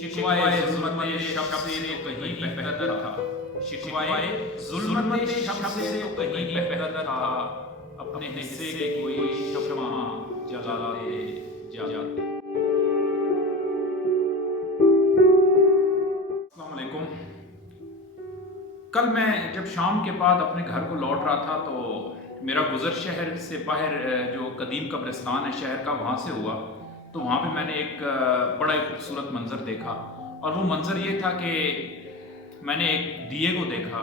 शिकवाए ज़ुल्मत शब से तो कहीं बेहतर था। शिकवाए ज़ुल्मत शब से तो कहीं बेहतर था। अपने हिस्से की कोई शम्मा जलाते जाते। अस्सलाम वालेकुम। कल मैं जब शाम के बाद अपने घर को लौट रहा था तो मेरा गुज़र शहर से बाहर जो कदीम कब्रिस्तान है शहर का, वहाँ से हुआ। तो वहाँ पे मैंने एक बड़ा ही खूबसूरत मंज़र देखा, और वो मंज़र ये था कि मैंने एक दिए को देखा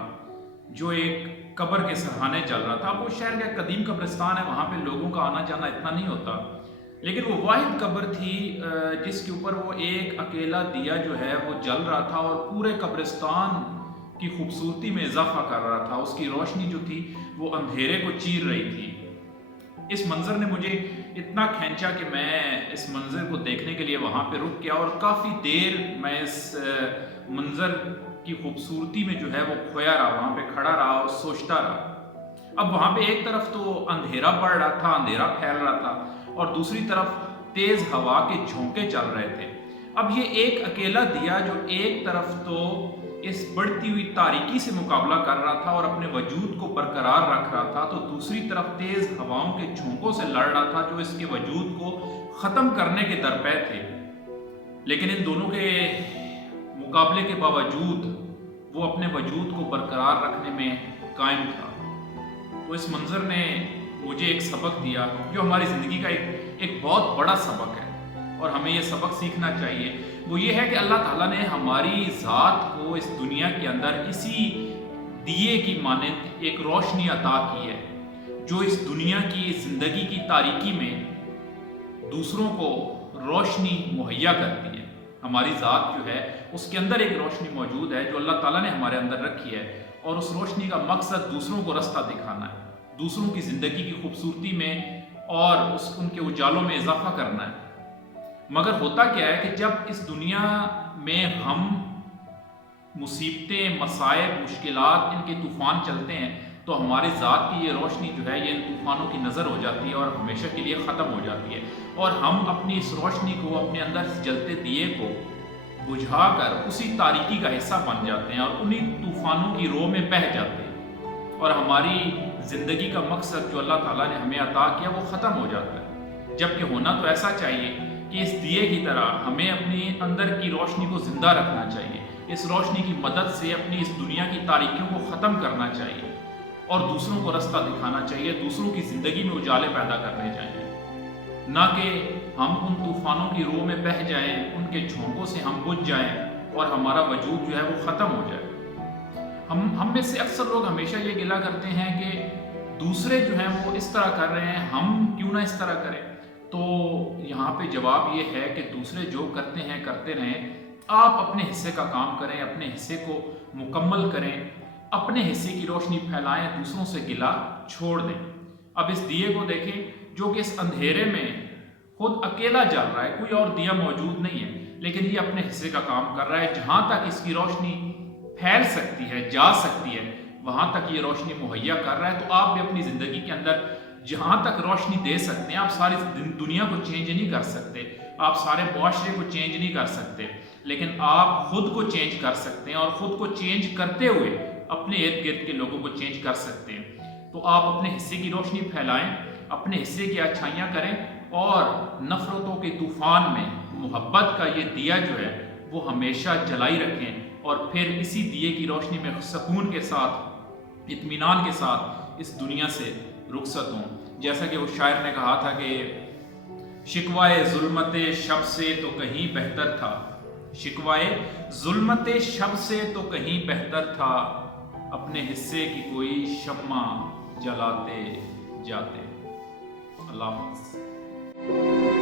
जो एक कब्र के सरहाने जल रहा था। वो शहर का कदीम कब्रिस्तान है, वहाँ पे लोगों का आना जाना इतना नहीं होता, लेकिन वो वाहिद कब्र थी जिसके ऊपर वो एक अकेला दिया जो है वो जल रहा था और पूरे कब्रिस्तान की खूबसूरती में इजाफा कर रहा था। उसकी रोशनी जो थी वो अंधेरे को चीर रही थी। इस मंज़र ने मुझे इतना खींचा कि मैं इस मंज़र को देखने के लिए वहाँ पे रुक गया, और काफ़ी देर मैं इस मंज़र की खूबसूरती में जो है वो खोया रहा, वहाँ पे खड़ा रहा और सोचता रहा। अब वहाँ पे एक तरफ तो अंधेरा पड़ रहा था, अंधेरा फैल रहा था, और दूसरी तरफ तेज़ हवा के झोंके चल रहे थे। अब ये एक अकेला दिया जो एक तरफ तो इस बढ़ती हुई तारीकी से मुकाबला कर रहा था और अपने वजूद को बरकरार रख रहा था, तो दूसरी तरफ तेज हवाओं के झोंकों से लड़ रहा था जो इसके वजूद को ख़त्म करने के दरपे थे। लेकिन इन दोनों के मुकाबले के बावजूद वो अपने वजूद को बरकरार रखने में कायम था। तो इस मंज़र ने मुझे एक सबक दिया जो हमारी ज़िंदगी का एक बहुत बड़ा सबक है, और हमें ये सबक सीखना चाहिए। वो ये है कि अल्लाह ताला ने हमारी ज़ात को इस दुनिया के अंदर इसी दिए की मानंद एक रोशनी अता की है जो इस दुनिया की ज़िंदगी की तारीकी में दूसरों को रोशनी मुहैया करती है। हमारी ज़ात जो है उसके अंदर एक रोशनी मौजूद है जो अल्लाह ताला ने हमारे अंदर रखी है, और उस रोशनी का मकसद दूसरों को रास्ता दिखाना है, दूसरों की ज़िंदगी की खूबसूरती में और उनके उजालों में इजाफा करना है। मगर होता क्या है कि जब इस दुनिया में हम मुसीबतें, मसाइब, मुश्किलात, इनके तूफ़ान चलते हैं तो हमारी ज़ात की ये रोशनी जो है ये इन तूफ़ानों की नज़र हो जाती है और हमेशा के लिए ख़त्म हो जाती है, और हम अपनी इस रोशनी को, अपने अंदर जलते दिए को बुझाकर उसी तारीकी का हिस्सा बन जाते हैं और उन्हीं तूफ़ानों की रो में बह जाते हैं, और हमारी ज़िंदगी का मकसद जो अल्लाह ताला ने हमें अता किया वो ख़त्म हो जाता है। जबकि होना तो ऐसा चाहिए कि इस दिए की तरह हमें अपनी अंदर की रोशनी को ज़िंदा रखना चाहिए, इस रोशनी की मदद से अपनी इस दुनिया की तारीकियों को ख़त्म करना चाहिए और दूसरों को रास्ता दिखाना चाहिए, दूसरों की ज़िंदगी में उजाले पैदा करने चाहिए, ना कि हम उन तूफ़ानों की रो में बह जाएं, उनके झोंकों से हम बुझ जाएं और हमारा वजूद जो है वो ख़त्म हो जाए। हम में से अक्सर लोग हमेशा ये गिला करते हैं कि दूसरे जो हैं वो इस तरह कर रहे हैं, हम क्यों ना इस तरह करें। तो यहाँ पे जवाब ये है कि दूसरे जो करते हैं करते रहें, आप अपने हिस्से का काम करें, अपने हिस्से को मुकम्मल करें, अपने हिस्से की रोशनी फैलाएं, दूसरों से गिला छोड़ दें। अब इस दिए को देखें जो कि इस अंधेरे में खुद अकेला जल रहा है, कोई और दिया मौजूद नहीं है, लेकिन ये अपने हिस्से का काम कर रहा है। जहाँ तक इसकी रोशनी फैल सकती है, जा सकती है, वहाँ तक ये रोशनी मुहैया कर रहा है। तो आप भी अपनी ज़िंदगी के अंदर जहाँ तक रोशनी दे सकते हैं, आप सारी दुनिया को चेंज नहीं कर सकते, आप सारे मुआशरे को चेंज नहीं कर सकते, लेकिन आप खुद को चेंज कर सकते हैं, और ख़ुद को चेंज करते हुए अपने इर्द गिर्द के लोगों को चेंज कर सकते हैं। तो आप अपने हिस्से की रोशनी फैलाएं, अपने हिस्से की अच्छाइयाँ करें, और नफ़रतों के तूफ़ान में मोहब्बत का ये दिया जो है वो हमेशा जलाई रखें, और फिर इसी दिए की रोशनी में सुकून के साथ, इत्मीनान के साथ इस दुनिया से रुखसत हों। जैसा कि वो शायर ने कहा था कि शिकवाए ज़ुल्मत शब से तो कहीं बेहतर था, शिकवाए ज़ुल्मत शब से तो कहीं बेहतर था, अपने हिस्से की कोई शम्मा जलाते जाते। अल्लाह हाफ़िज़।